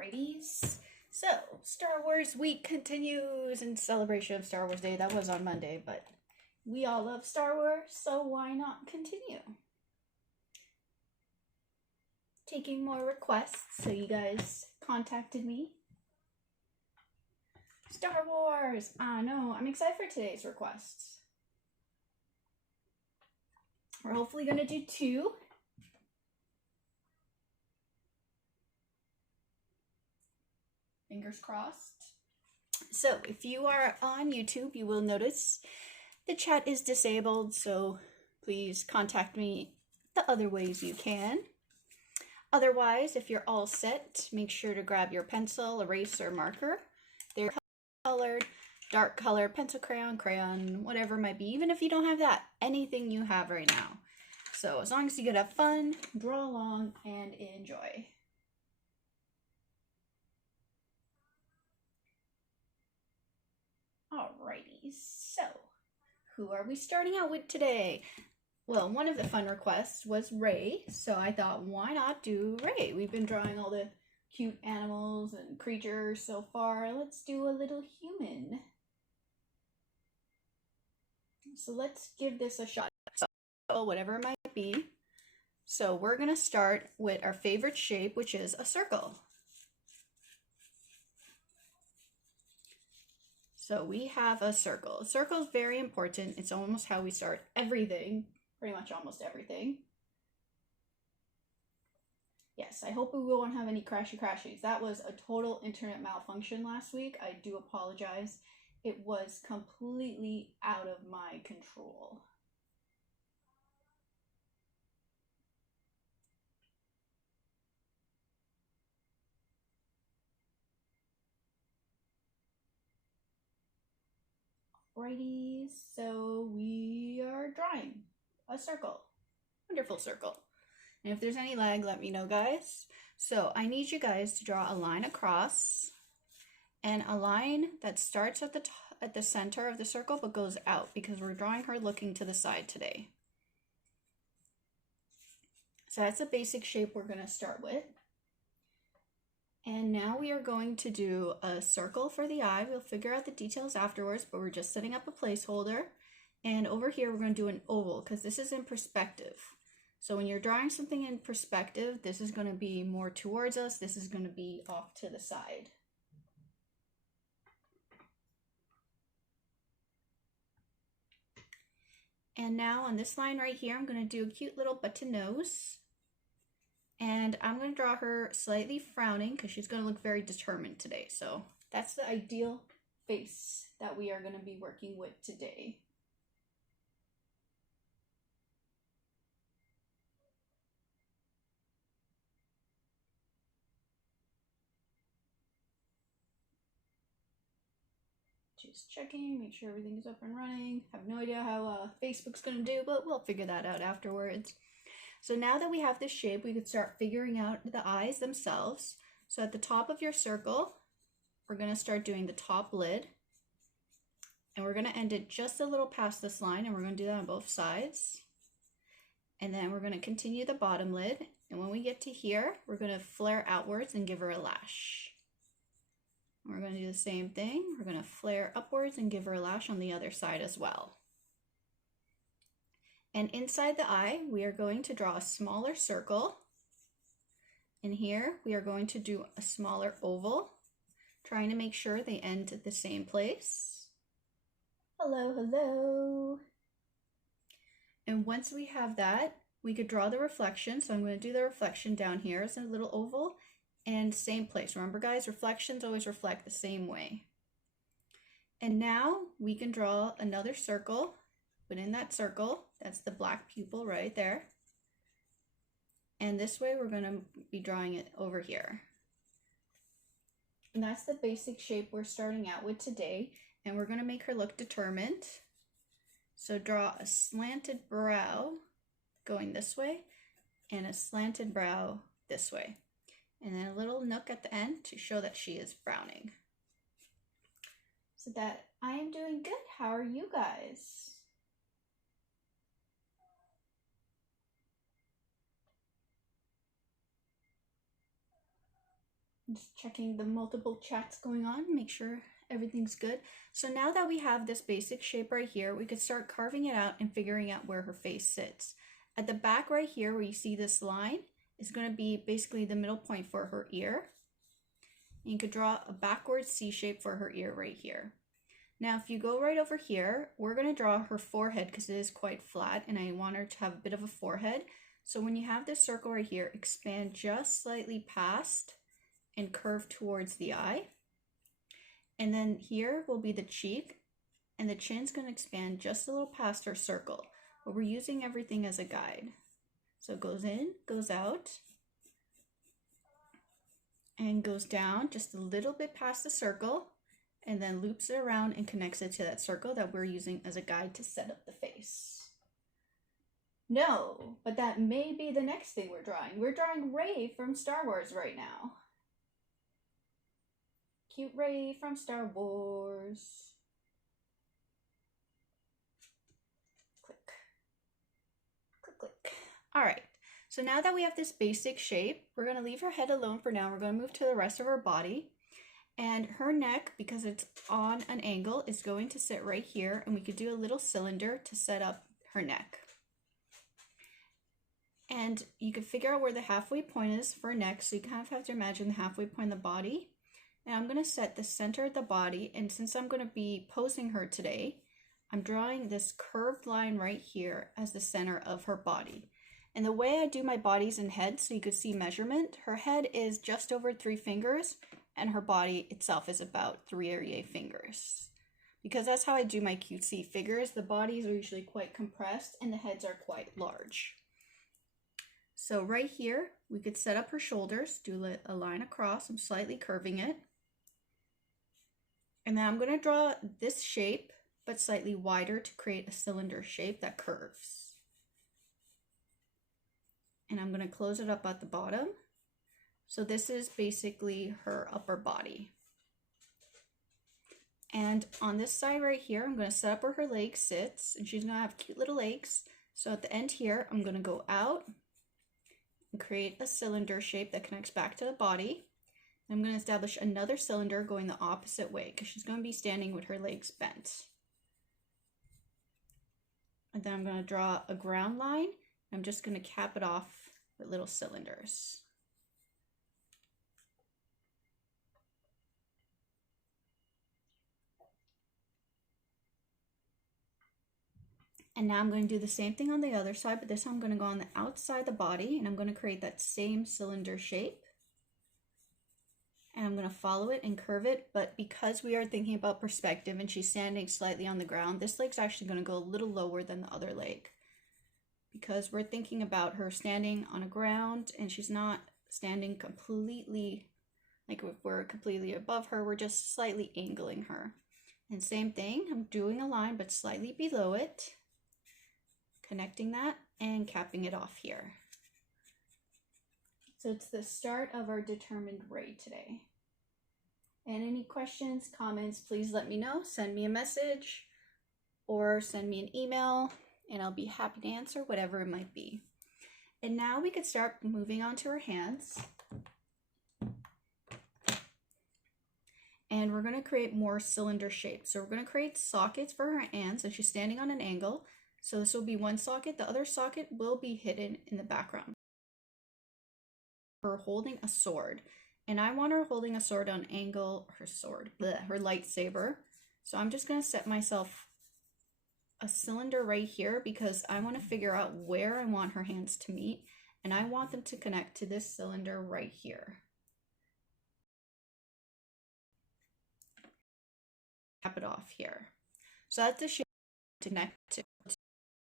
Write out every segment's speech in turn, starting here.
Alrighties. So, Star Wars week continues in celebration of Star Wars Day. That was on Monday, but we all love Star Wars, so why not continue? Taking more requests, so you guys contacted me. Star Wars! I know, I'm excited for today's requests. We're hopefully going to do 2. Fingers crossed. So, if you are on YouTube, you will notice the chat is disabled, so please contact me the other ways you can. Otherwise, if you're all set, make sure to grab your pencil, eraser, marker. They're colored, dark color, pencil, crayon, whatever it might be. Even if you don't have that, anything you have right now. So, as long as you get have fun, draw along, and enjoy. Alrighty, so who are we starting out with today? Well, one of the fun requests was Ray, so I thought, why not do Ray? We've been drawing all the cute animals and creatures so far. Let's do a little human. So let's give this a shot. So, whatever it might be. So we're going to start with our favorite shape, which is a circle. So we have a circle. A circle is very important. It's almost how we start everything, pretty much almost everything. Yes, I hope we won't have any crashies. That was a total internet malfunction last week. I do apologize. It was completely out of my control. Alrighty, so we are drawing a circle. Wonderful circle. And if there's any lag, let me know, guys. So I need you guys to draw a line across and a line that starts at the center of the circle but goes out, because we're drawing her looking to the side today. So that's a basic shape we're going to start with. And now we are going to do a circle for the eye. We'll figure out the details afterwards, but we're just setting up a placeholder. And over here, we're going to do an oval because this is in perspective. So when you're drawing something in perspective, this is going to be more towards us. This is going to be off to the side. And now on this line right here, I'm going to do a cute little button nose. And I'm going to draw her slightly frowning because she's going to look very determined today. So that's the ideal face that we are going to be working with today. Just checking, make sure everything's up and running. Have no idea how Facebook's going to do, but we'll figure that out afterwards. So now that we have this shape, we could start figuring out the eyes themselves. So at the top of your circle, we're going to start doing the top lid. And we're going to end it just a little past this line, and we're going to do that on both sides. And then we're going to continue the bottom lid. And when we get to here, we're going to flare outwards and give her a lash. And we're going to do the same thing. We're going to flare upwards and give her a lash on the other side as well. And inside the eye, we are going to draw a smaller circle. And here, we are going to do a smaller oval, trying to make sure they end at the same place. Hello, hello. And once we have that, we could draw the reflection. So I'm going to do the reflection down here as a little oval and same place. Remember, guys, reflections always reflect the same way. And now we can draw another circle. Within that circle, that's the black pupil right there. And this way we're going to be drawing it over here. And that's the basic shape we're starting out with today. And we're going to make her look determined. So draw a slanted brow going this way and a slanted brow this way. And then a little nook at the end to show that she is frowning. So that I am doing good. How are you guys? Just checking the multiple chats going on, make sure everything's good. So now that we have this basic shape right here, we could start carving it out and figuring out where her face sits. At the back right here where you see this line is going to be basically the middle point for her ear. And you could draw a backwards C shape for her ear right here. Now if you go right over here, we're going to draw her forehead because it is quite flat and I want her to have a bit of a forehead. So when you have this circle right here, expand just slightly past and curve towards the eye. And then here will be the cheek, and the chin's going to expand just a little past her circle, but we're using everything as a guide. So it goes in, goes out, and goes down just a little bit past the circle, and then loops it around and connects it to that circle that we're using as a guide to set up the face. No, but that may be the next thing we're drawing. We're drawing Rey from Star Wars right now. Cute Rey from Star Wars. Click. Click, click. All right, so now that we have this basic shape, we're gonna leave her head alone for now. We're gonna move to the rest of her body. And her neck, because it's on an angle, is going to sit right here, and we could do a little cylinder to set up her neck. And you can figure out where the halfway point is for her neck, so you kind of have to imagine the halfway point of the body. And I'm going to set the center of the body, and since I'm going to be posing her today, I'm drawing this curved line right here as the center of her body. And the way I do my bodies and head, so you could see measurement, her head is just over 3 fingers, and her body itself is about 3 or 8 fingers. Because that's how I do my cutesy figures, the bodies are usually quite compressed, and the heads are quite large. So right here, we could set up her shoulders, do a line across, I'm slightly curving it. And then I'm going to draw this shape, but slightly wider to create a cylinder shape that curves. And I'm going to close it up at the bottom. So this is basically her upper body. And on this side right here, I'm going to set up where her leg sits, and she's going to have cute little legs. So at the end here, I'm going to go out and create a cylinder shape that connects back to the body. I'm going to establish another cylinder going the opposite way because she's going to be standing with her legs bent. And then I'm going to draw a ground line. I'm just going to cap it off with little cylinders. And now I'm going to do the same thing on the other side, but this time I'm going to go on the outside of the body and I'm going to create that same cylinder shape. And I'm going to follow it and curve it, but because we are thinking about perspective and she's standing slightly on the ground, this leg's actually going to go a little lower than the other leg. Because we're thinking about her standing on a ground and she's not standing completely, like if we're completely above her, we're just slightly angling her. And same thing, I'm doing a line but slightly below it, connecting that and capping it off here. So it's the start of our determined Rey today. And any questions, comments, please let me know. Send me a message or send me an email and I'll be happy to answer whatever it might be. And now we could start moving on to her hands. And we're going to create more cylinder shapes. So we're going to create sockets for her hands, and she's standing on an angle. So this will be one socket. The other socket will be hidden in the background. Her holding a sword, and I want her holding a sword on angle, her lightsaber. So I'm just going to set myself a cylinder right here because I want to figure out where I want her hands to meet, and I want them to connect to this cylinder right here. Cap it off here. So that's the shape to connect to.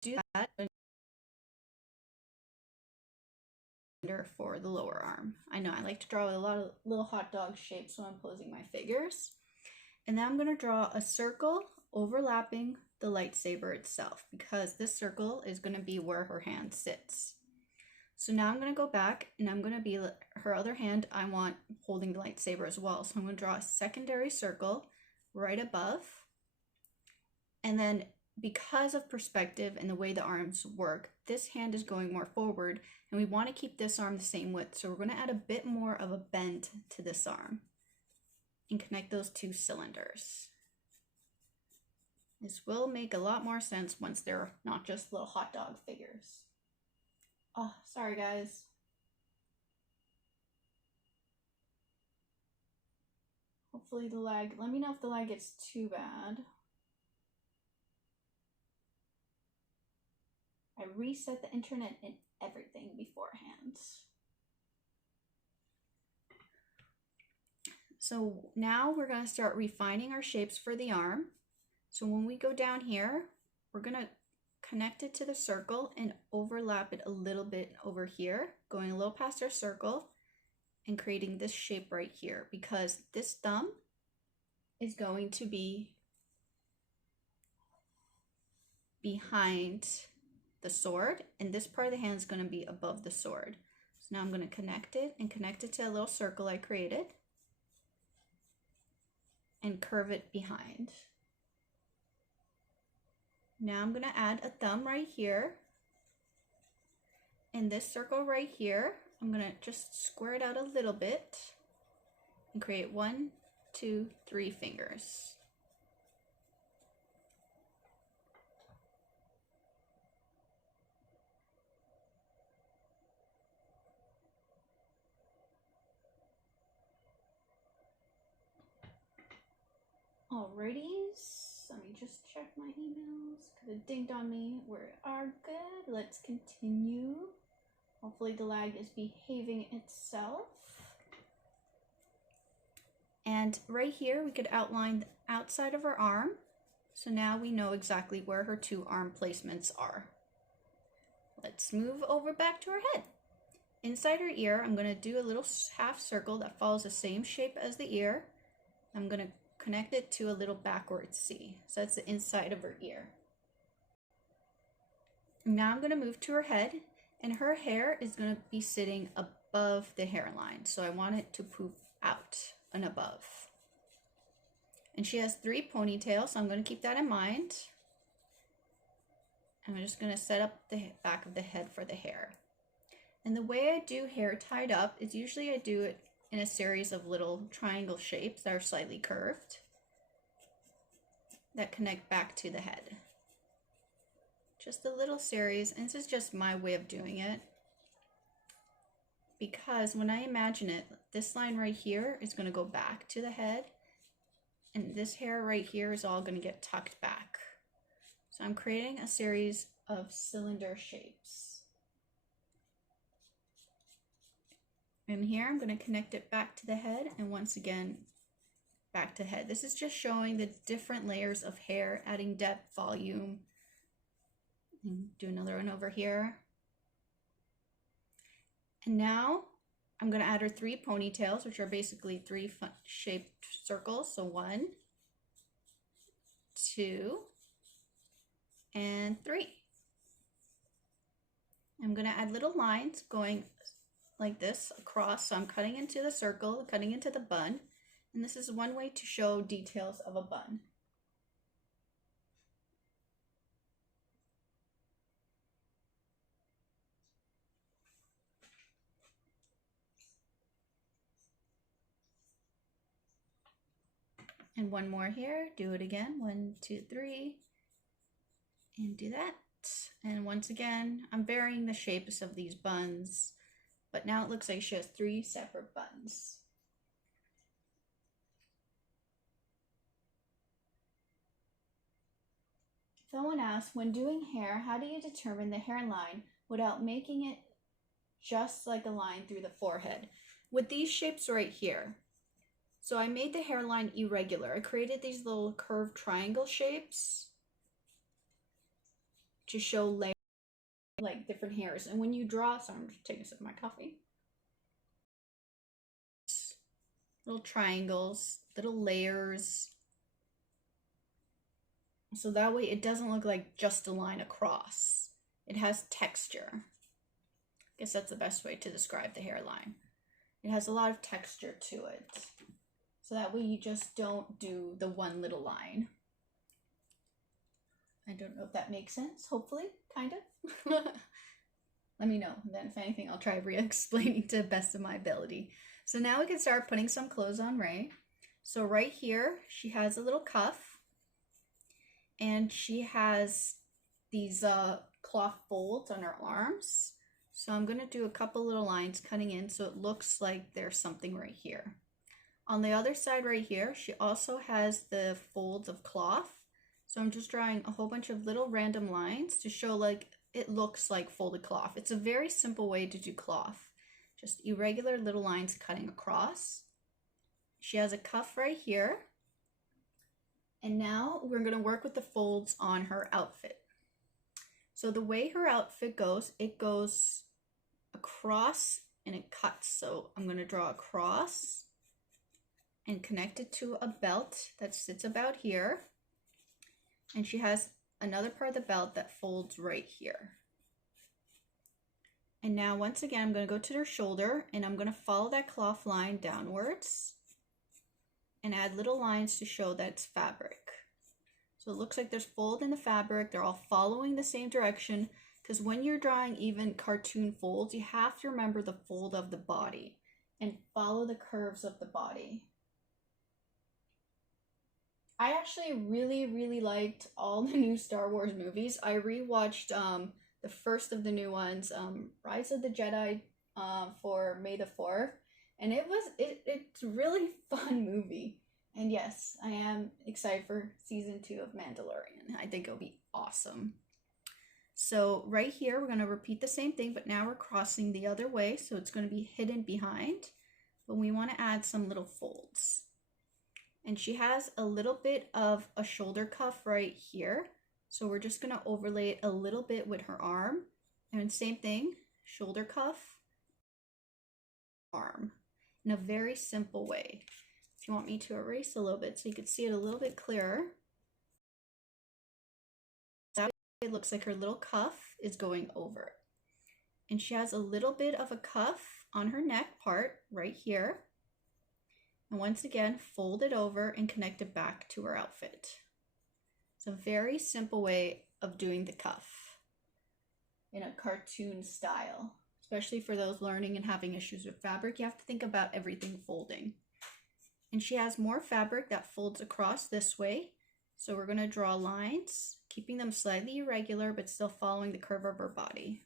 Do that for the lower arm. I know I like to draw a lot of little hot dog shapes when I'm posing my figures. And then I'm going to draw a circle overlapping the lightsaber itself because this circle is going to be where her hand sits. So now I'm going to go back and I'm going to be her other hand. I want holding the lightsaber as well. So I'm going to draw a secondary circle right above. And then because of perspective and the way the arms work, this hand is going more forward, and we want to keep this arm the same width. So we're going to add a bit more of a bend to this arm and connect those two cylinders. This will make a lot more sense once they're not just little hot dog figures. Oh, sorry guys. Hopefully the lag, let me know if the lag gets too bad. I reset the internet and everything beforehand. So now we're going to start refining our shapes for the arm. So when we go down here, we're going to connect it to the circle and overlap it a little bit over here, going a little past our circle and creating this shape right here, because this thumb is going to be behind the sword, and this part of the hand is going to be above the sword. So now I'm going to connect it and connect it to a little circle I created and curve it behind. Now I'm going to add a thumb right here, and this circle right here, I'm going to just square it out a little bit and create 1, 2, 3 fingers. Alrighties, let me just check my emails because it dinged on me. We are good. Let's continue. Hopefully the lag is behaving itself. And right here we could outline the outside of her arm. So now we know exactly where her two arm placements are. Let's move over back to her head. Inside her ear, I'm going to do a little half circle that follows the same shape as the ear. I'm going to connect it to a little backwards C. So that's the inside of her ear. Now I'm going to move to her head, and her hair is going to be sitting above the hairline. So I want it to poof out and above. And she has 3 ponytails, so I'm going to keep that in mind. I'm just going to set up the back of the head for the hair. And the way I do hair tied up is usually I do it in a series of little triangle shapes that are slightly curved that connect back to the head. Just a little series, and this is just my way of doing it, because when I imagine it, this line right here is going to go back to the head, and this hair right here is all going to get tucked back. So I'm creating a series of cylinder shapes. And here I'm going to connect it back to the head, and once again back to head. This is just showing the different layers of hair, adding depth, volume. And do another one over here. And now I'm going to add her 3 ponytails, which are basically 3 shaped circles. So 1, 2, and 3. I'm going to add little lines going like this across. So I'm cutting into the circle, cutting into the bun, and this is one way to show details of a bun. And one more here, do it again, 1, 2, 3, and do that. And once again, I'm varying the shapes of these buns, but now it looks like she has 3 separate buns. Someone asked, when doing hair, how do you determine the hairline without making it just like a line through the forehead? With these shapes right here. So I made the hairline irregular. I created these little curved triangle shapes to show layers, like different hairs. And when you draw, sorry, I'm just taking a sip of my coffee. Little triangles, little layers. So that way it doesn't look like just a line across. It has texture. I guess that's the best way to describe the hairline. It has a lot of texture to it. So that way you just don't do the one little line. I don't know if that makes sense. Hopefully, kind of. Let me know. And then if anything, I'll try re-explaining to the best of my ability. So now we can start putting some clothes on Ray. So right here, she has a little cuff. And she has these cloth folds on her arms. So I'm going to do a couple little lines cutting in so it looks like there's something right here. On the other side right here, she also has the folds of cloth. So I'm just drawing a whole bunch of little random lines to show like it looks like folded cloth. It's a very simple way to do cloth. Just irregular little lines cutting across. She has a cuff right here. And now we're going to work with the folds on her outfit. So the way her outfit goes, it goes across and it cuts. So I'm going to draw a cross and connect it to a belt that sits about here. And she has another part of the belt that folds right here. And now once again, I'm going to go to her shoulder and I'm going to follow that cloth line downwards and add little lines to show that it's fabric. So it looks like there's fold in the fabric. They're all following the same direction because when you're drawing even cartoon folds, you have to remember the fold of the body and follow the curves of the body. I actually really liked all the new Star Wars movies. I rewatched the first of the new ones, Rise of the Jedi for May the 4th. And it's a really fun movie. And yes, I am excited for season 2 of Mandalorian. I think it'll be awesome. So right here, we're going to repeat the same thing, but now we're crossing the other way. So it's going to be hidden behind. But we want to add some little folds. And she has a little bit of a shoulder cuff right here. So we're just going to overlay it a little bit with her arm. And same thing, shoulder cuff, arm. In a very simple way. If you want me to erase a little bit so you can see it a little bit clearer. That way it looks like her little cuff is going over it. And she has a little bit of a cuff on her neck part right here. And once again, fold it over and connect it back to her outfit. It's a very simple way of doing the cuff in a cartoon style. Especially for those learning and having issues with fabric, you have to think about everything folding. And she has more fabric that folds across this way. So we're going to draw lines, keeping them slightly irregular, but still following the curve of her body.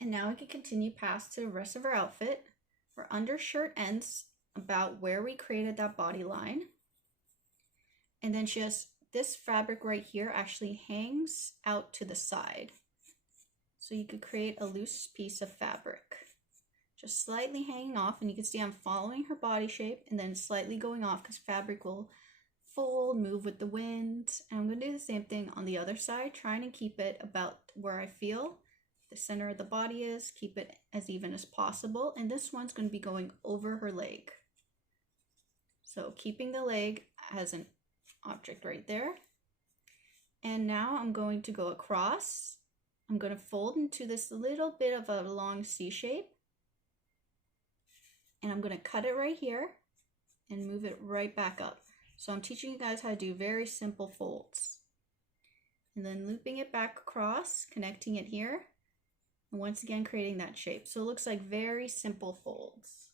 And now we can continue past to the rest of her outfit. Her undershirt ends about where we created that body line. And then she has this fabric right here actually hangs out to the side. So you could create a loose piece of fabric. Just slightly hanging off, and you can see I'm following her body shape and then slightly going off because fabric will fold, move with the wind. And I'm going to do the same thing on the other side, trying to keep it about where I feel the center of the body is, keep it as even as possible. And this one's going to be going over her leg. So keeping the leg as an object right there. And now I'm going to go across. I'm going to fold into this little bit of a long C shape. And I'm going to cut it right here and move it right back up. So I'm teaching you guys how to do very simple folds. And then looping it back across, connecting it here. And once again, creating that shape. So it looks like very simple folds.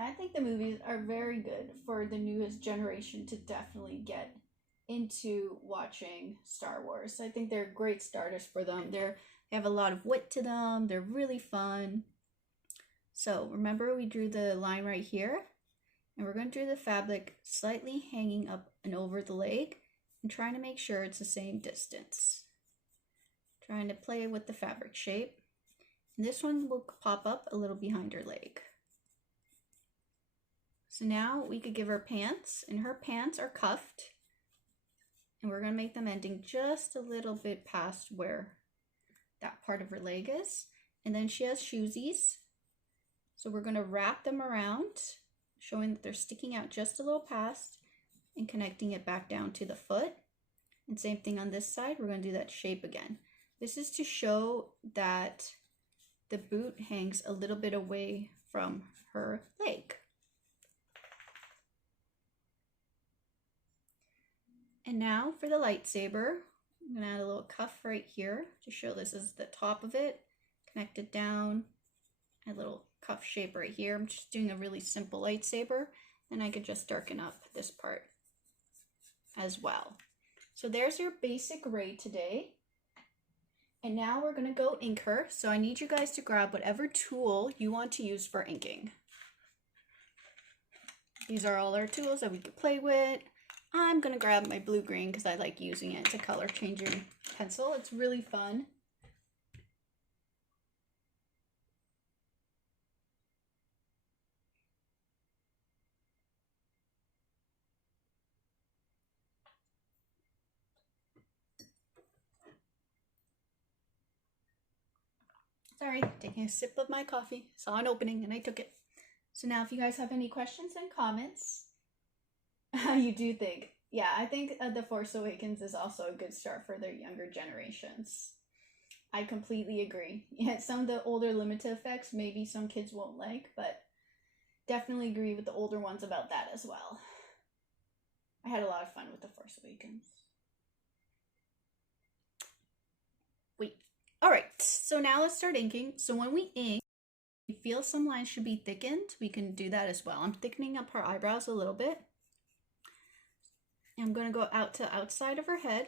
I think the movies are very good for the newest generation to definitely get into watching Star Wars. I think they're great starters for them. They have a lot of wit to them. They're really fun. So remember we drew the line right here. And we're going to do the fabric slightly hanging up and over the leg and trying to make sure it's the same distance. Trying to play with the fabric shape. And this one will pop up a little behind her leg. So now we could give her pants, and her pants are cuffed. And we're going to make them ending just a little bit past where that part of her leg is. And then she has shoesies. So we're going to wrap them around, showing that they're sticking out just a little past and connecting it back down to the foot. And same thing on this side, we're going to do that shape again. This is to show that the boot hangs a little bit away from her leg. And now for the lightsaber, I'm gonna add a little cuff right here to show this is the top of it, connect it down, a little cuff shape right here. I'm just doing a really simple lightsaber, and I could just darken up this part as well. So there's your basic Rey today. And now we're gonna go ink her. So I need you guys to grab whatever tool you want to use for inking. These are all our tools that we could play with. I'm gonna grab my blue-green because I like using it. It's a color changing pencil. It's really fun. Sorry, taking a sip of my coffee. Saw an opening and I took it. So now if you guys have any questions and comments, you do think. Yeah, I think The Force Awakens is also a good start for the younger generations. I completely agree. Yeah, some of the older limited effects, maybe some kids won't like, but definitely agree with the older ones about that as well. I had a lot of fun with The Force Awakens. Wait. All right, so now let's start inking. So when we ink, if you feel some lines should be thickened, we can do that as well. I'm thickening up her eyebrows a little bit. I'm going to go out to the outside of her head,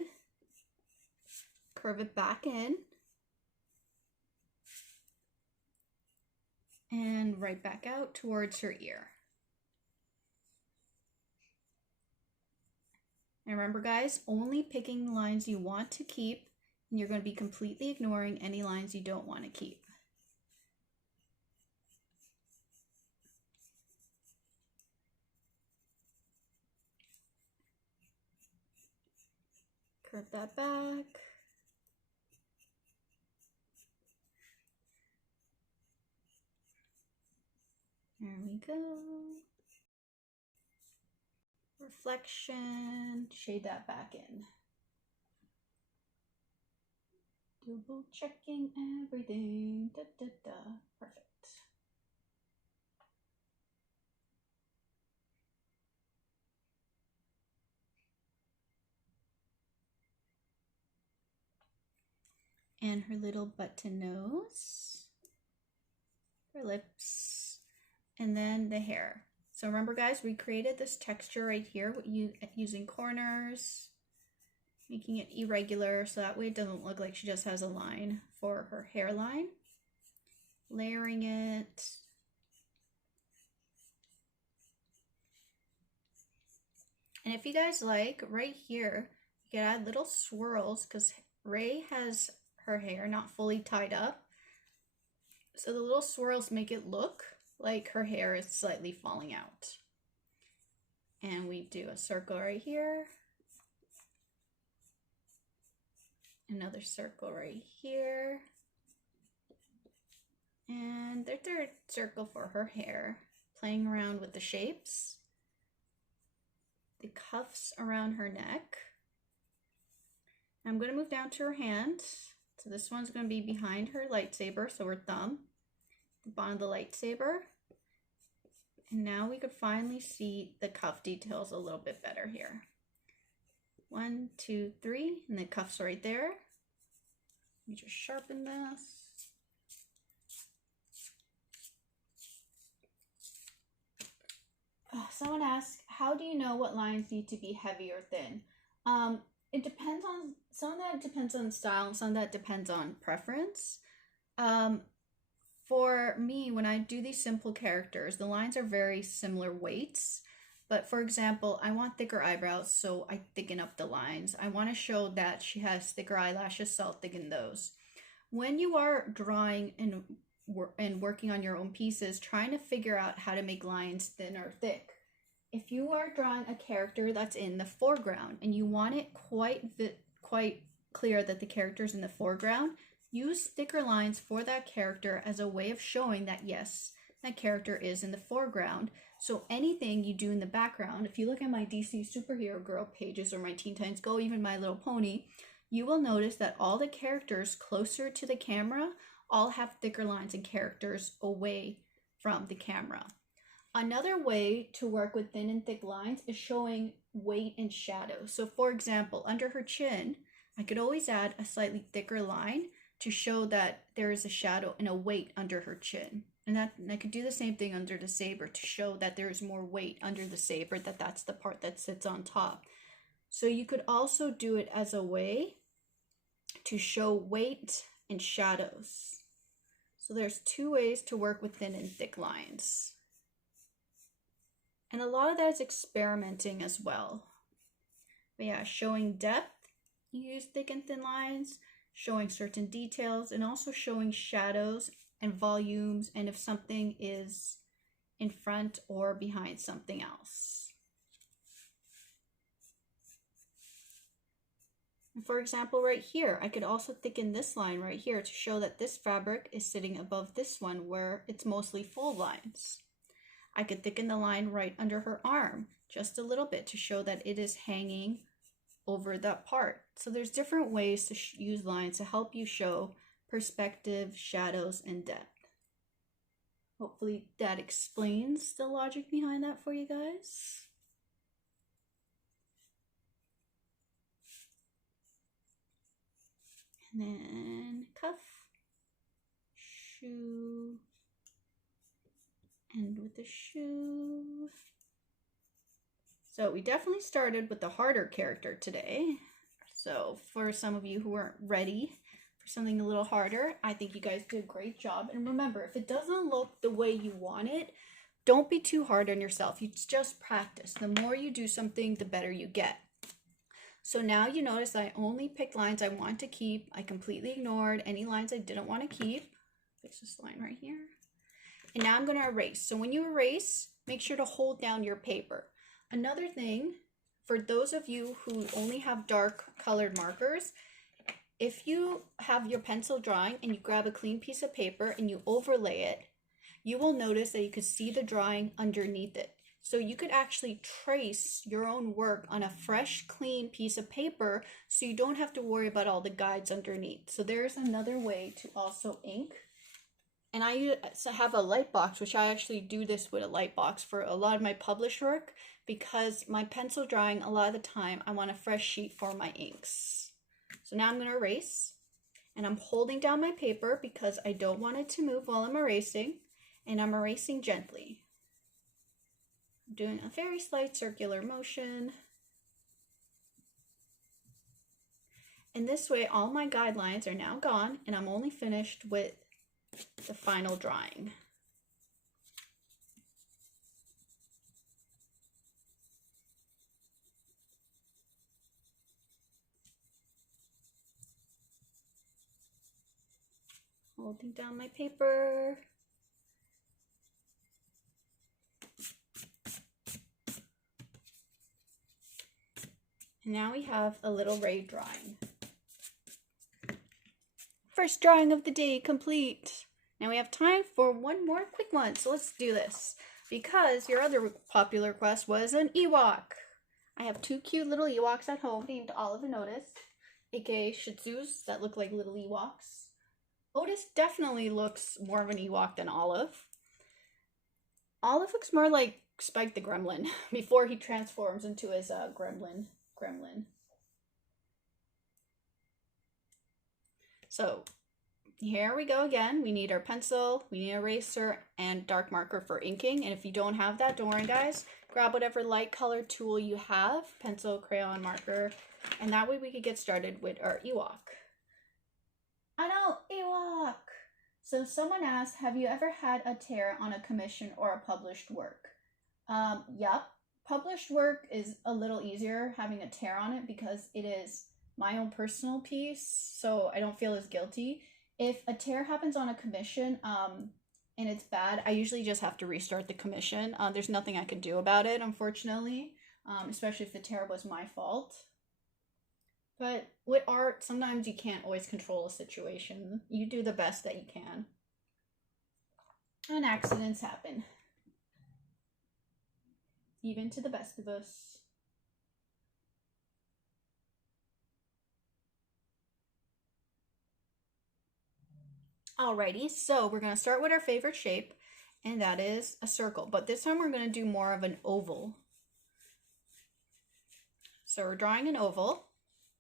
curve it back in, and right back out towards her ear. And remember guys, only picking the lines you want to keep, and you're going to be completely ignoring any lines you don't want to keep. Curve that back. There we go. Reflection, shade that back in. Double checking everything. Da, da, da. Perfect. And her little button nose, her lips, and then the hair. So remember guys, we created this texture right here using corners, making it irregular so that way it doesn't look like she just has a line for her hairline. Layering it. And if you guys like, right here, you can add little swirls because Rey has her hair not fully tied up. So the little swirls make it look like her hair is slightly falling out. And we do a circle right here. Another circle right here. And the third circle for her hair, playing around with the shapes. The cuffs around her neck. I'm going to move down to her hand. So this one's going to be behind her lightsaber, so her thumb, the bottom of the lightsaber. And now we could finally see the cuff details a little bit better here. 1, 2, 3, and the cuffs right there. Let me just sharpen this. Someone asked, how do you know what lines need to be heavy or thin? It depends on, some of that depends on style and some of that depends on preference. For me, when I do these simple characters, the lines are very similar weights. But for example, I want thicker eyebrows, so I thicken up the lines. I want to show that she has thicker eyelashes, so I'll thicken those. When you are drawing and working on your own pieces, trying to figure out how to make lines thin or thick. If you are drawing a character that's in the foreground and you want it quite clear that the character is in the foreground, use thicker lines for that character as a way of showing that yes, that character is in the foreground. So anything you do in the background, if you look at my DC Superhero Girl pages or my Teen Titans Go, even My Little Pony, you will notice that all the characters closer to the camera all have thicker lines and characters away from the camera. Another way to work with thin and thick lines is showing weight and shadow. So for example, under her chin, I could always add a slightly thicker line to show that there is a shadow and a weight under her chin. And I could do the same thing under the saber to show that there is more weight under the saber, that's the part that sits on top. So you could also do it as a way to show weight and shadows. So there's two ways to work with thin and thick lines. And a lot of that is experimenting as well. But yeah, showing depth, you use thick and thin lines, showing certain details, and also showing shadows and volumes, and if something is in front or behind something else. And for example, right here, I could also thicken this line right here to show that this fabric is sitting above this one where it's mostly full lines. I could thicken the line right under her arm just a little bit to show that it is hanging over that part. So there's different ways to use lines to help you show perspective, shadows, and depth. Hopefully that explains the logic behind that for you guys. And then cuff, shoe, end with the shoe. So we definitely started with the harder character today. So for some of you who weren't ready for something a little harder, I think you guys did a great job. And remember, if it doesn't look the way you want it, don't be too hard on yourself. You just practice. The more you do something, the better you get. So now you notice I only picked lines I want to keep. I completely ignored any lines I didn't want to keep. Fix this line right here. And now I'm going to erase. So when you erase, make sure to hold down your paper. Another thing, for those of you who only have dark colored markers, if you have your pencil drawing and you grab a clean piece of paper and you overlay it, you will notice that you can see the drawing underneath it. So you could actually trace your own work on a fresh, clean piece of paper so you don't have to worry about all the guides underneath. So there's another way to also ink. And I have a light box, which I actually do this with a light box for a lot of my published work, because my pencil drawing, a lot of the time, I want a fresh sheet for my inks. So now I'm going to erase, and I'm holding down my paper because I don't want it to move while I'm erasing, and I'm erasing gently. I'm doing a very slight circular motion. And this way, all my guidelines are now gone, and I'm only finished with the final drawing. Holding down my paper. And now we have a little Ray drawing. First drawing of the day complete. Now we have time for one more quick one, so let's do this. Because your other popular request was an Ewok. I have two cute little Ewoks at home named Olive and Otis, aka Shih Tzus that look like little Ewoks. Otis definitely looks more of an Ewok than Olive. Olive looks more like Spike the Gremlin before he transforms into his gremlin. So here we go again. We need our pencil, we need an eraser, and dark marker for inking. And if you don't have that, don't worry guys. Grab whatever light color tool you have, pencil, crayon, marker, and that way we could get started with our Ewok. I know, Ewok! So someone asked, have you ever had a tear on a commission or a published work? Yep. Published work is a little easier having a tear on it because it is my own personal piece, so I don't feel as guilty. If a tear happens on a commission and it's bad, I usually just have to restart the commission. There's nothing I can do about it, unfortunately, especially if the tear was my fault. But with art, sometimes you can't always control a situation. You do the best that you can. And accidents happen. Even to the best of us. Alrighty, so we're going to start with our favorite shape, and that is a circle. But this time we're going to do more of an oval. So we're drawing an oval,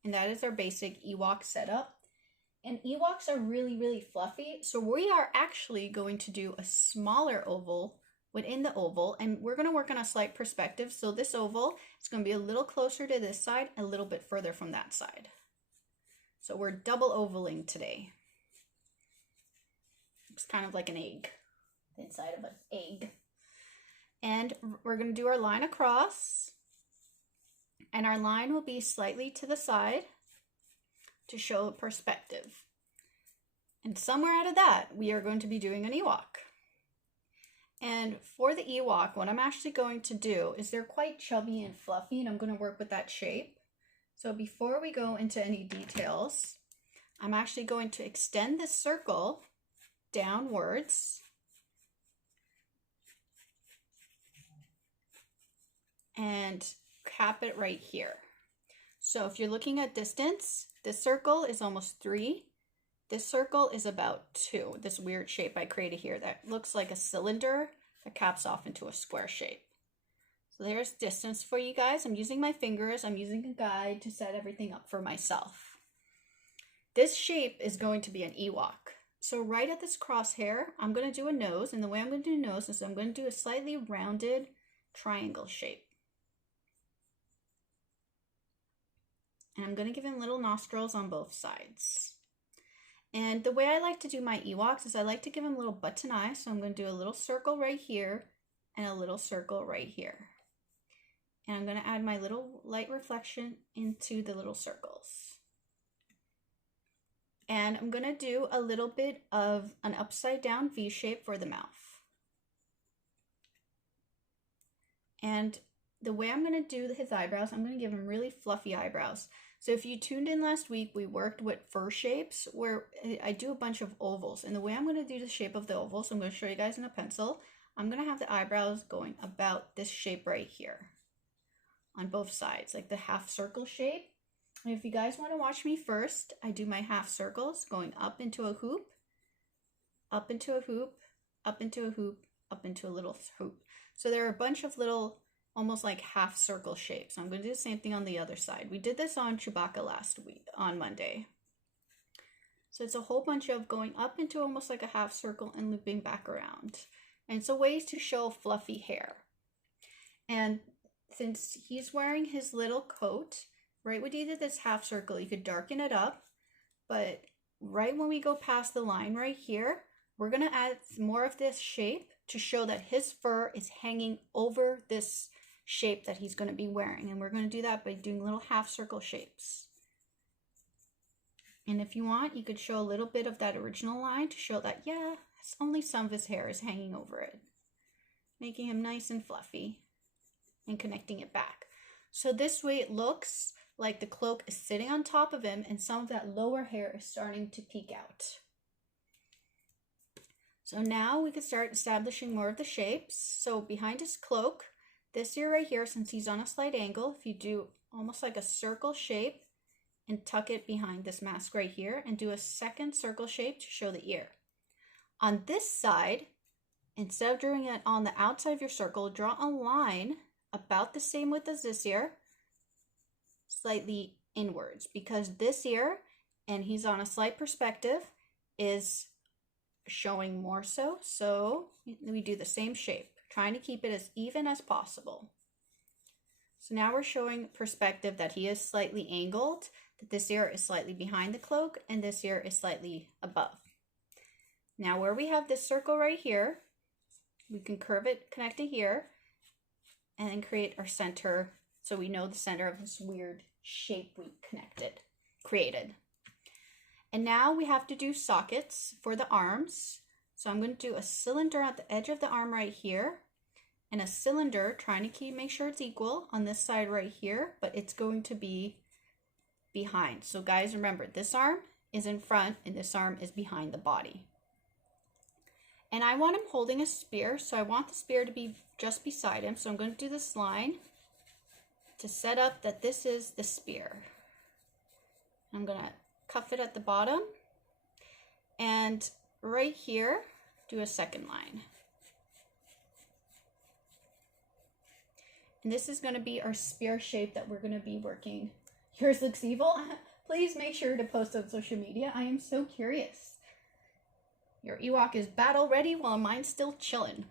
and that is our basic Ewok setup. And Ewoks are really, really fluffy, so we are actually going to do a smaller oval within the oval, and we're going to work on a slight perspective. So this oval is going to be a little closer to this side, a little bit further from that side. So we're double ovaling today. It's kind of like an egg, the inside of an egg. And we're going to do our line across, and our line will be slightly to the side to show perspective. And somewhere out of that, we are going to be doing an Ewok. And for the Ewok, what I'm actually going to do is they're quite chubby and fluffy, and I'm going to work with that shape. So before we go into any details, I'm actually going to extend this circle downwards and cap it right here. So if you're looking at distance, this circle is almost 3. This circle is about 2. This weird shape I created here that looks like a cylinder that caps off into a square shape. So there's distance for you guys. I'm using my fingers. I'm using a guide to set everything up for myself. This shape is going to be an Ewok. So right at this crosshair, I'm going to do a nose, and the way I'm going to do a nose is I'm going to do a slightly rounded triangle shape. And I'm going to give him little nostrils on both sides. And the way I like to do my Ewoks is I like to give him little button eyes. So I'm going to do a little circle right here and a little circle right here. And I'm going to add my little light reflection into the little circles. And I'm going to do a little bit of an upside down V shape for the mouth. And the way I'm going to do his eyebrows, I'm going to give him really fluffy eyebrows. So if you tuned in last week, we worked with fur shapes where I do a bunch of ovals. And the way I'm going to do the shape of the oval, so I'm going to show you guys in a pencil, I'm going to have the eyebrows going about this shape right here on both sides, like the half circle shape. And if you guys want to watch me first, I do my half circles going up into a hoop, up into a hoop, up into a hoop, up into a little hoop. So there are a bunch of little almost like half circle shapes. I'm going to do the same thing on the other side. We did this on Chewbacca last week, on Monday. So it's a whole bunch of going up into almost like a half circle and looping back around. And it's a way to show fluffy hair. And since he's wearing his little coat, right when you did this half circle, you could darken it up. But right when we go past the line right here, we're going to add more of this shape to show that his fur is hanging over this shape that he's going to be wearing. And we're going to do that by doing little half circle shapes. And if you want, you could show a little bit of that original line to show that, yeah, only some of his hair is hanging over it, making him nice and fluffy and connecting it back. So this way it looks like the cloak is sitting on top of him and some of that lower hair is starting to peek out. So now we can start establishing more of the shapes. So behind his cloak, this here right here, since he's on a slight angle, if you do almost like a circle shape and tuck it behind this mask right here and do a second circle shape to show the ear. On this side, instead of drawing it on the outside of your circle, draw a line about the same width as this ear, slightly inwards, because this ear, and he's on a slight perspective, is showing more so. So we do the same shape, trying to keep it as even as possible. So now we're showing perspective that he is slightly angled, that this ear is slightly behind the cloak, and this ear is slightly above. Now where we have this circle right here, we can curve it, connect it here, and then create our center so we know the center of this weird shape we created. And now we have to do sockets for the arms. So I'm going to do a cylinder at the edge of the arm right here, and a cylinder, trying to make sure it's equal on this side right here, but it's going to be behind. So guys, remember, this arm is in front and this arm is behind the body. And I want him holding a spear, so I want the spear to be just beside him. So I'm going to do this line to set up that this is the spear. I'm going to cuff it at the bottom. And right here, do a second line. And this is going to be our spear shape that we're going to be working. Yours looks evil. Please make sure to post on social media. I am so curious. Your Ewok is battle ready while mine's still chilling.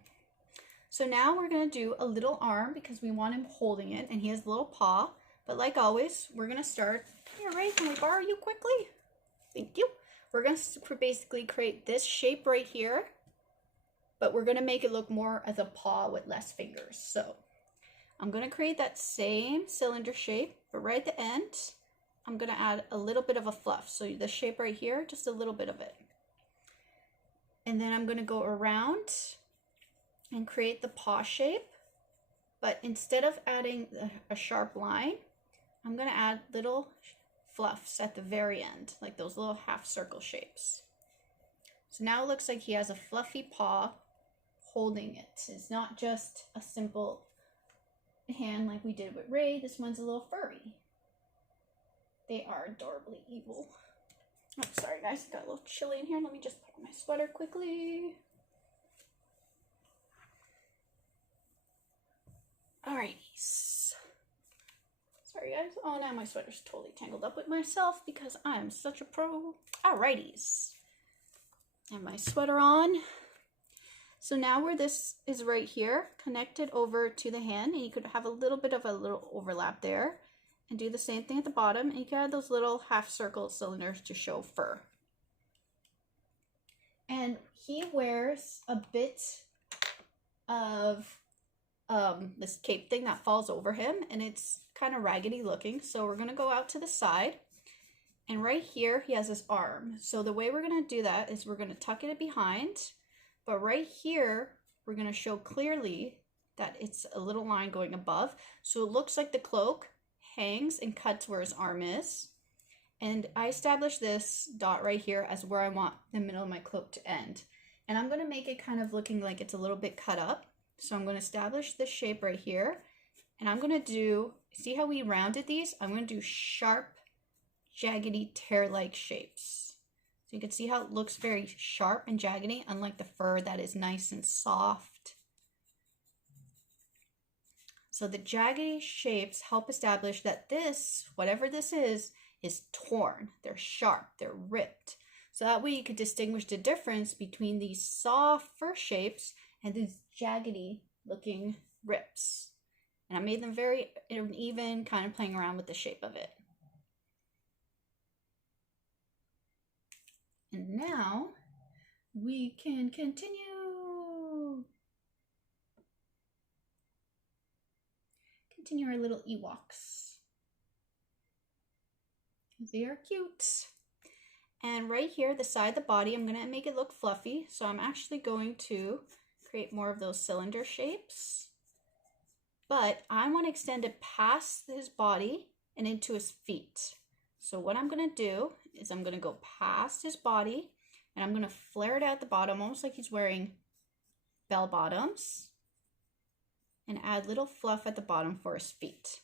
So now we're going to do a little arm because we want him holding it and he has a little paw. But like always, we're going to start. Here, Ray, can we borrow you quickly? Thank you. We're going to basically create this shape right here, but we're going to make it look more as a paw with less fingers. So I'm going to create that same cylinder shape, but right at the end, I'm going to add a little bit of a fluff. So the shape right here, just a little bit of it. And then I'm going to go around and create the paw shape, but instead of adding a sharp line, I'm going to add little fluffs at the very end, like those little half circle shapes. So now it looks like he has a fluffy paw holding it. It's not just a simple hand like we did with Ray. This one's a little furry. They are adorably evil. Oh, sorry guys, it got a little chilly in here. Let me just put on my sweater quickly. Alrighties. Sorry guys. Oh, now my sweater's totally tangled up with myself because I'm such a pro. Alrighties. I have my sweater on. So now where this is right here, connected over to the hand, and you could have a little bit of a little overlap there, and do the same thing at the bottom, and you can add those little half circle cylinders to show fur. And he wears a bit of this cape thing that falls over him, and it's kind of raggedy looking. So we're going to go out to the side, and right here he has his arm. So the way we're going to do that is we're going to tuck it behind, but right here we're going to show clearly that it's a little line going above, so it looks like the cloak hangs and cuts where his arm is. And I established this dot right here as where I want the middle of my cloak to end, and I'm going to make it kind of looking like it's a little bit cut up. So I'm going to establish this shape right here, and I'm going to do, see how we rounded these? I'm going to do sharp, jaggedy, tear-like shapes. So you can see how it looks very sharp and jaggedy, unlike the fur that is nice and soft. So the jaggedy shapes help establish that this, whatever this is torn. They're sharp, they're ripped. So that way you could distinguish the difference between these soft fur shapes and these jaggedy looking rips. And I made them very even, kind of playing around with the shape of it. And now we can continue. Continue our little Ewoks. They are cute. And right here, the side of the body, I'm going to make it look fluffy. So I'm actually going to create more of those cylinder shapes. But I want to extend it past his body and into his feet. So what I'm going to do is I'm going to go past his body and I'm going to flare it at the bottom, almost like he's wearing bell bottoms, and add little fluff at the bottom for his feet.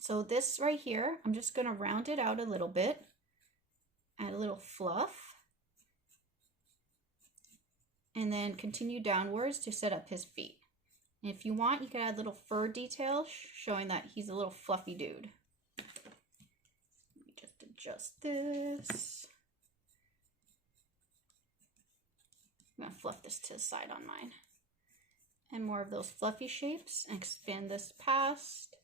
So this right here, I'm just going to round it out a little bit, add a little fluff, and then continue downwards to set up his feet. And if you want, you can add little fur details showing that he's a little fluffy dude. Let me just adjust this. I'm going to fluff this to the side on mine. And more of those fluffy shapes, and expand this past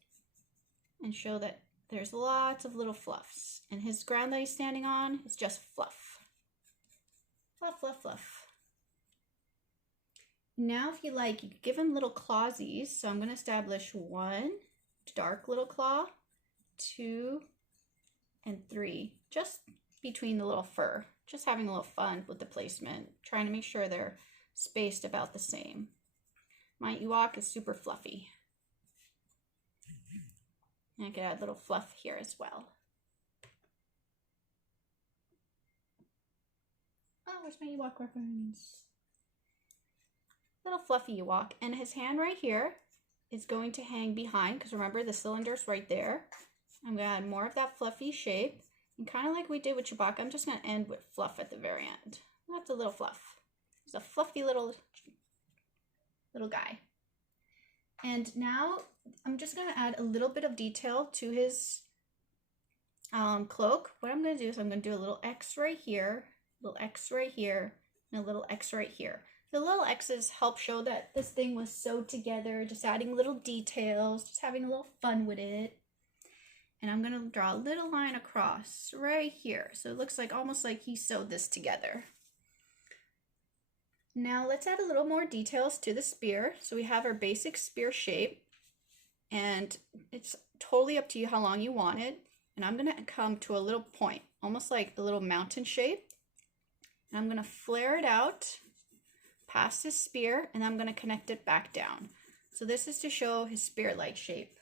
and show that there's lots of little fluffs. And his ground that he's standing on is just fluff. Fluff, fluff, fluff. Now, if you like, you could give him little clawsies. So I'm going to establish 1 dark little claw, 2, and 3, just between the little fur. Just having a little fun with the placement, trying to make sure they're spaced about the same. My Ewok is super fluffy. And I could add little fluff here as well. Oh, where's my Ewok reference? Little fluffy Ewok. And his hand right here is going to hang behind, because remember the cylinder's right there. I'm going to add more of that fluffy shape. And kind of like we did with Chewbacca, I'm just going to end with fluff at the very end. Lots of little fluff. He's a fluffy little guy. And now I'm just going to add a little bit of detail to his cloak. What I'm going to do is I'm going to do a little X right here, a little X right here, and a little X right here. The little X's help show that this thing was sewed together, just adding little details, just having a little fun with it. And I'm going to draw a little line across right here. So it looks like almost like he sewed this together. Now let's add a little more details to the spear. So we have our basic spear shape, and it's totally up to you how long you want it. And I'm going to come to a little point, almost like a little mountain shape. And I'm going to flare it out past his spear, and I'm going to connect it back down. So this is to show his spear-like shape.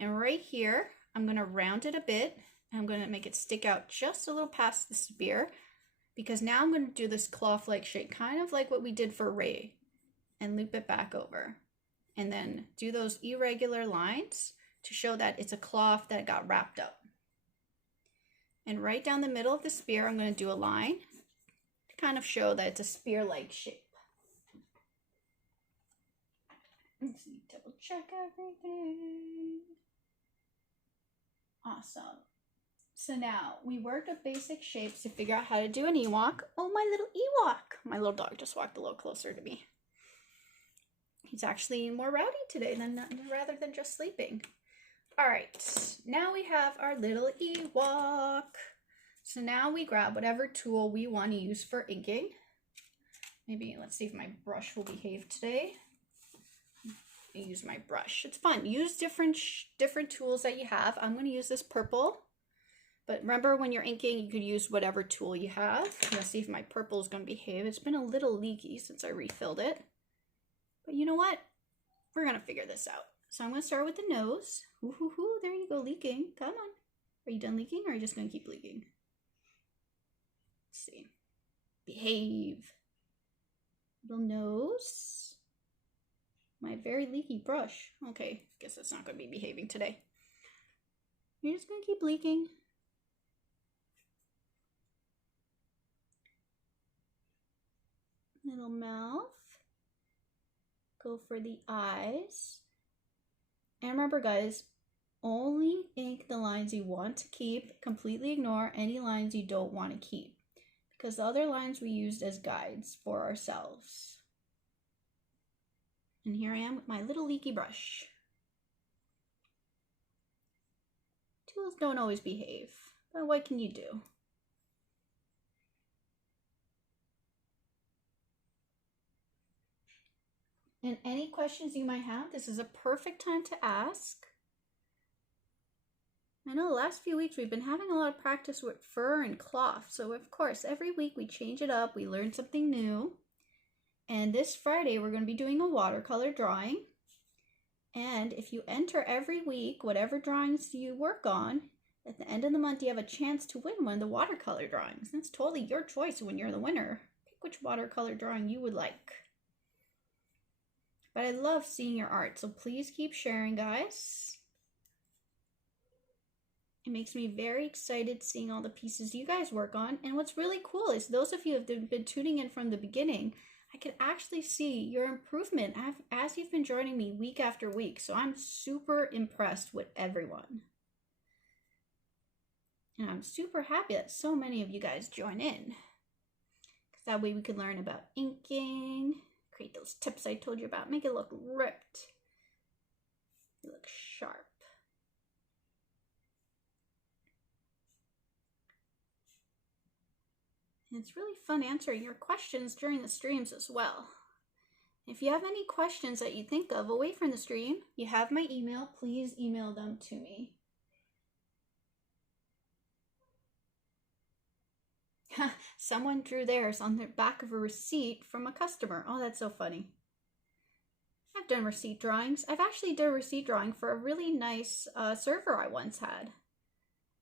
And right here, I'm going to round it a bit, and I'm going to make it stick out just a little past the spear, because now I'm going to do this cloth-like shape, kind of like what we did for Ray, and loop it back over. And then do those irregular lines to show that it's a cloth that got wrapped up. And right down the middle of the spear, I'm going to do a line to kind of show that it's a spear-like shape. Let's double check everything. Awesome. So now we worked with basic shapes to figure out how to do an Ewok. Oh, my little Ewok. My little dog just walked a little closer to me. He's actually more rowdy today rather than just sleeping. All right, now we have our little Ewok. So now we grab whatever tool we want to use for inking. Maybe let's see if my brush will behave today. I use my brush. It's fun. Use different tools that you have. I'm going to use this purple. But remember, when you're inking, you could use whatever tool you have. Let's see if my purple is going to behave. It's been a little leaky since I refilled it. But you know what? We're going to figure this out. So I'm going to start with the nose. Ooh, there you go, leaking. Come on. Are you done leaking, or are you just going to keep leaking? Let's see. Behave. Little nose. My very leaky brush. Okay, guess it's not going to be behaving today. You're just going to keep leaking. Little mouth. Go for the eyes. And remember, guys, only ink the lines you want to keep. Completely ignore any lines you don't want to keep, because the other lines we used as guides for ourselves. And here I am with my little leaky brush. Tools don't always behave, but what can you do? And any questions you might have, this is a perfect time to ask. I know the last few weeks we've been having a lot of practice with fur and cloth, so of course every week we change it up, we learn something new. And this Friday we're going to be doing a watercolor drawing. And if you enter every week whatever drawings you work on, at the end of the month you have a chance to win one of the watercolor drawings. And it's totally your choice when you're the winner. Pick which watercolor drawing you would like. But I love seeing your art, so please keep sharing, guys. It makes me very excited seeing all the pieces you guys work on. And what's really cool is those of you who have been tuning in from the beginning, I can actually see your improvement as you've been joining me week after week. So I'm super impressed with everyone. And I'm super happy that so many of you guys join in. Because that way we can learn about inking, create those tips I told you about, make it look ripped, look sharp. And it's really fun answering your questions during the streams as well. If you have any questions that you think of away from the stream, you have my email. Please email them to me. Someone drew theirs on the back of a receipt from a customer. Oh, that's so funny. I've done receipt drawings. I've actually done a receipt drawing for a really nice server I once had.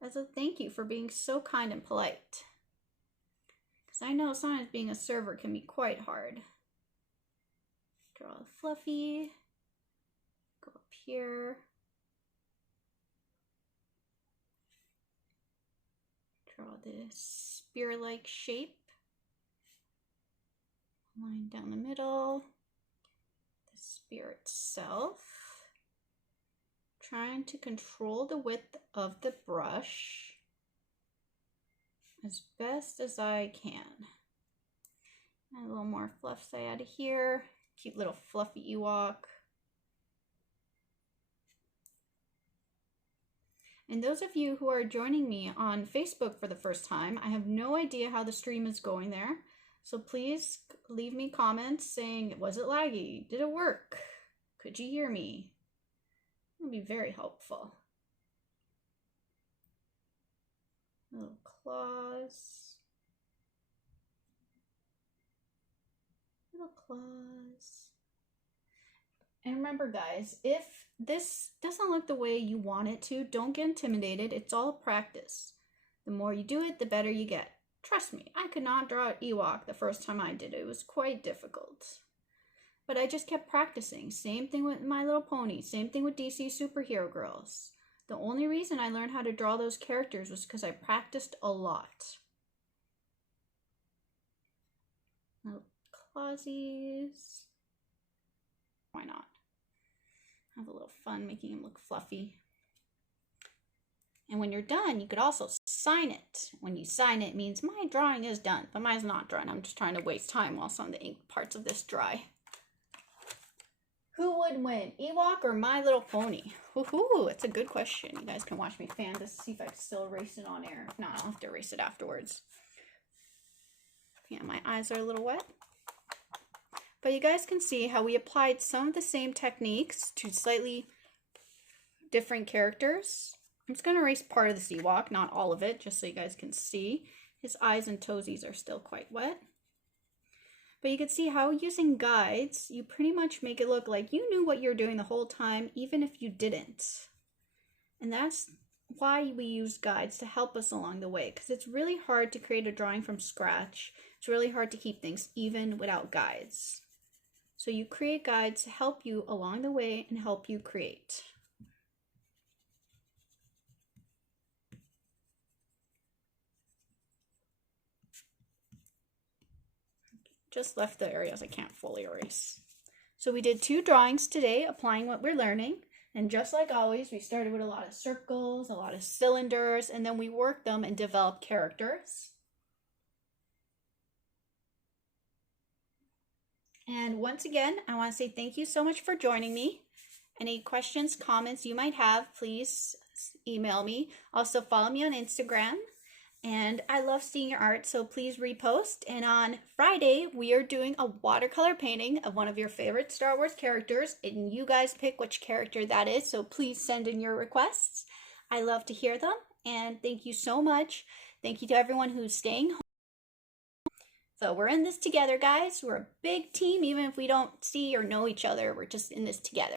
As a thank you for being so kind and polite. Because I know sometimes being a server can be quite hard. Draw a fluffy. Go up here. Draw this spear-like shape. Line down the middle. The spear itself. Trying to control the width of the brush as best as I can. Add a little more fluff I add here. Cute little fluffy Ewok. And those of you who are joining me on Facebook for the first time, I have no idea how the stream is going there. So please leave me comments saying, was it laggy? Did it work? Could you hear me? It would be very helpful. Little claws. Little claws. And remember guys, if this doesn't look the way you want it to, don't get intimidated. It's all practice. The more you do it, the better you get. Trust me, I could not draw an Ewok the first time I did it. It was quite difficult. But I just kept practicing. Same thing with My Little Pony. Same thing with DC Superhero Girls. The only reason I learned how to draw those characters was because I practiced a lot. Little clawsies. Why not? Have a little fun making him look fluffy. And when you're done, you could also sign it. When you sign it, it means my drawing is done, but mine's not done. I'm just trying to waste time while some of the ink parts of this dry. Who would win, Ewok or My Little Pony? Woohoo, it's a good question. You guys can watch me fan to see if I can still erase it on air. If not, I'll have to erase it afterwards. Yeah, my eyes are a little wet. But you guys can see how we applied some of the same techniques to slightly different characters. I'm just going to erase part of the Ewok, not all of it, just so you guys can see. His eyes and toesies are still quite wet. But you can see how using guides, you pretty much make it look like you knew what you're doing the whole time, even if you didn't. And that's why we use guides, to help us along the way, because it's really hard to create a drawing from scratch. It's really hard to keep things even without guides. So you create guides to help you along the way and help you create. Just left the areas I can't fully erase. So we did 2 drawings today, applying what we're learning. And just like always, we started with a lot of circles, a lot of cylinders, and then we worked them and developed characters. And once again, I want to say thank you so much for joining me. Any questions, comments you might have, please email me. Also follow me on Instagram. And I love seeing your art, so please repost. And on Friday, we are doing a watercolor painting of one of your favorite Star Wars characters. And you guys pick which character that is, so please send in your requests. I love to hear them. And thank you so much. Thank you to everyone who's staying home. So we're in this together, guys. We're a big team, even if we don't see or know each other. We're just in this together.